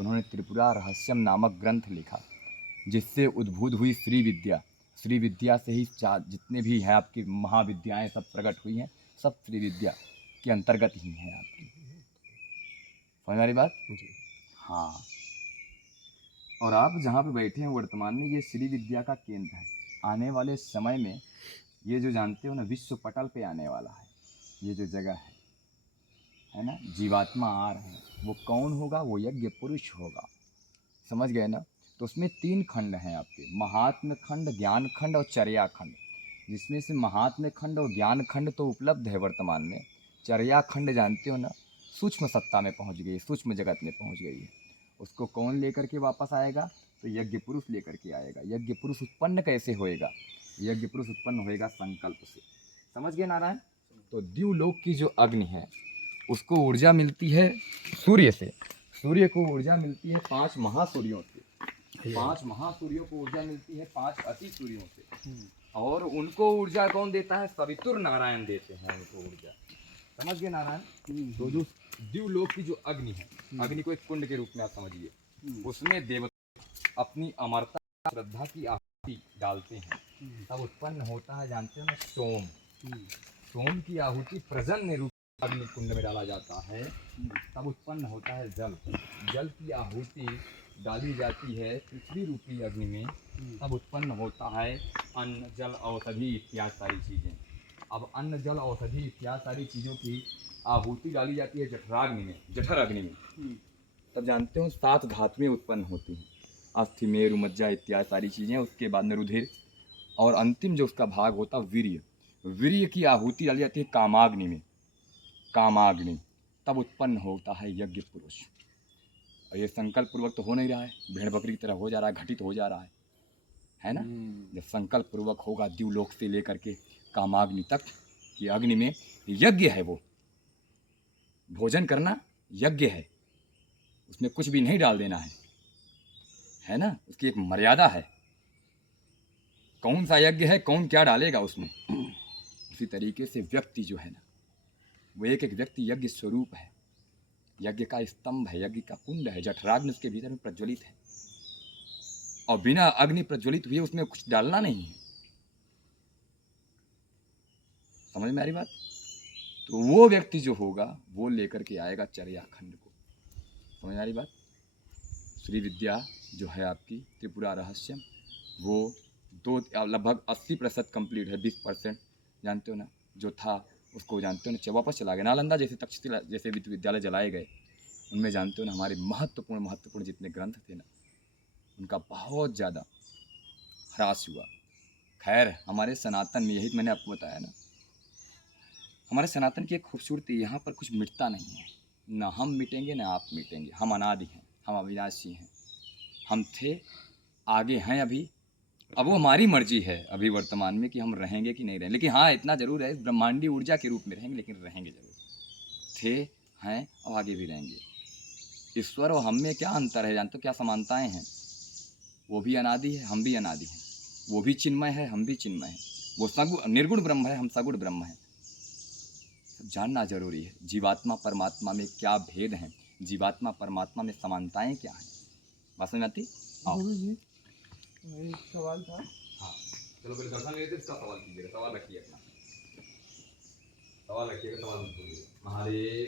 तो उन्होंने त्रिपुरा रहस्यम नामक ग्रंथ लिखा, जिससे उद्भूत हुई श्री विद्या। श्री विद्या से ही जितने भी हैं आपकी महाविद्याएं सब प्रकट हुई हैं, सब श्री विद्या के अंतर्गत ही हैं आपकी। समझ रही बात जी? हाँ। और आप जहाँ पे बैठे हैं वर्तमान में, ये श्री विद्या का केंद्र है। आने वाले समय में ये जो जानते हो ना, विश्व पटल पे आने वाला है ये जो जगह है ना, जीवात्मा आ रहे हैं। वो कौन होगा? वो यज्ञ पुरुष होगा। समझ गए ना? तो उसमें 3 खंड हैं आपके, महात्म खंड, ज्ञान खंड और चर्या खंड। जिसमें से महात्म खंड और ज्ञान खंड तो उपलब्ध है वर्तमान में। चर्या खंड जानते हो ना, सूक्ष्म सत्ता में पहुंच गई, सूक्ष्म जगत में पहुंच गई है। उसको कौन लेकर के वापस आएगा? तो यज्ञ पुरुष लेकर के आएगा। यज्ञ पुरुष उत्पन्न कैसे होएगा? यज्ञ पुरुष उत्पन्न होएगा संकल्प से। समझ गए नारायण? तो द्युलोक की जो अग्नि है उसको ऊर्जा मिलती है सूर्य से। सूर्य को ऊर्जा मिलती है 5 महासूर्यों से। 5 महासूर्यों को ऊर्जा मिलती है 5 अति सूर्यों से। और उनको ऊर्जा कौन देता है? सवितुर नारायण देते हैं उनको ऊर्जा। समझ गए नारायण? तो जो द्युलोक की जो अग्नि है, अग्नि को एक कुंड के रूप में आप समझिए, उसमें देवता अपनी अमरता श्रद्धा की आहुति डालते हैं, तब उत्पन्न होता है, जानते हो ना, सोम। सोम की आहुति प्रजन्य रूप अग्नि कुंड में डाला जाता है, तब उत्पन्न होता है जल। जल की आहुति डाली जाती है पृथ्वी रूपी अग्नि में, तब उत्पन्न होता है अन्न, जल, औषधि इत्यादि सारी चीज़ें। अब अन्न, जल, औषधि इत्यादि सारी चीज़ों की आहुति डाली जाती है जठराग्नि में, जठर अग्नि में। तब जानते हो 7 धातुएं उत्पन्न होती हैं, अस्थि, मेरु, मज्जा इत्यादि सारी चीज़ें। उसके बाद में रुधिर, और अंतिम जो उसका भाग होता है वीर्य। वीर्य की आहुति डाली जाती है कामाग्नि में, कामाग्नि। तब उत्पन्न होता है यज्ञ पुरुष। और ये संकल्प पूर्वक तो हो नहीं रहा है, भेड़ बकरी की तरह हो जा रहा है, घटित हो जा रहा है ना? जब संकल्प पूर्वक होगा द्युलोक से लेकर के कामाग्नि तक की अग्नि में, यज्ञ है वो। भोजन करना यज्ञ है, उसमें कुछ भी नहीं डाल देना है ना? उसकी एक मर्यादा है। कौन सा यज्ञ है, कौन क्या डालेगा उसमें। उसी तरीके से व्यक्ति जो है ना, वो एक एक व्यक्ति यज्ञ स्वरूप है, यज्ञ का स्तंभ है, यज्ञ का कुंड है। जठराग्नि उसके भीतर में प्रज्वलित है, और बिना अग्नि प्रज्वलित हुए उसमें कुछ डालना नहीं है। समझ में आ रही बात? तो वो व्यक्ति जो होगा वो लेकर के आएगा चर्या खंड को। समझ में आ रही बात? श्री विद्या जो है आपकी त्रिपुरा रहस्यम, वो लगभग 80% कंप्लीट है, 20% जानते हो ना जो था उसको जानते हो ना वापस चला गया। नालंदा जैसे तक्षशिला जैसे विश्वविद्यालय जलाए गए, उनमें जानते हो ना हमारे महत्वपूर्ण जितने ग्रंथ थे ना, उनका बहुत ज़्यादा ह्रास हुआ। खैर, हमारे सनातन में, यही मैंने आपको बताया ना, हमारे सनातन की एक खूबसूरती, यहाँ पर कुछ मिटता नहीं है। ना हम मिटेंगे ना आप मिटेंगे। हम अनादि हैं, हम अविनाशी हैं, हम थे, आगे हैं अभी। अब वो हमारी मर्जी है अभी वर्तमान में कि हम रहेंगे कि नहीं रहेंगे। लेकिन हाँ, इतना ज़रूर है, ब्रह्मांडी ऊर्जा के रूप में रहेंगे, लेकिन रहेंगे ज़रूर। थे, हैं और आगे भी रहेंगे। ईश्वर और हम में क्या अंतर है जानते हो? क्या समानताएं हैं? वो भी अनादि है, हम भी अनादि हैं। वो भी चिन्मय है, हम भी चिन्मय हैं। वो निर्गुण ब्रह्म है, हम सगुण ब्रह्म हैं। जानना जरूरी है जीवात्मा परमात्मा में क्या भेद हैं, जीवात्मा परमात्मा में समानताएं क्या हैं। बात समझ आती? जी एक सवाल था। हाँ, चलो पहले दर्शन लेते इसका सवाल कीजिएगा। सवाल रखिए अपना, सवाल रखिएगा, सवाल मत भूलिएगा। महादेव।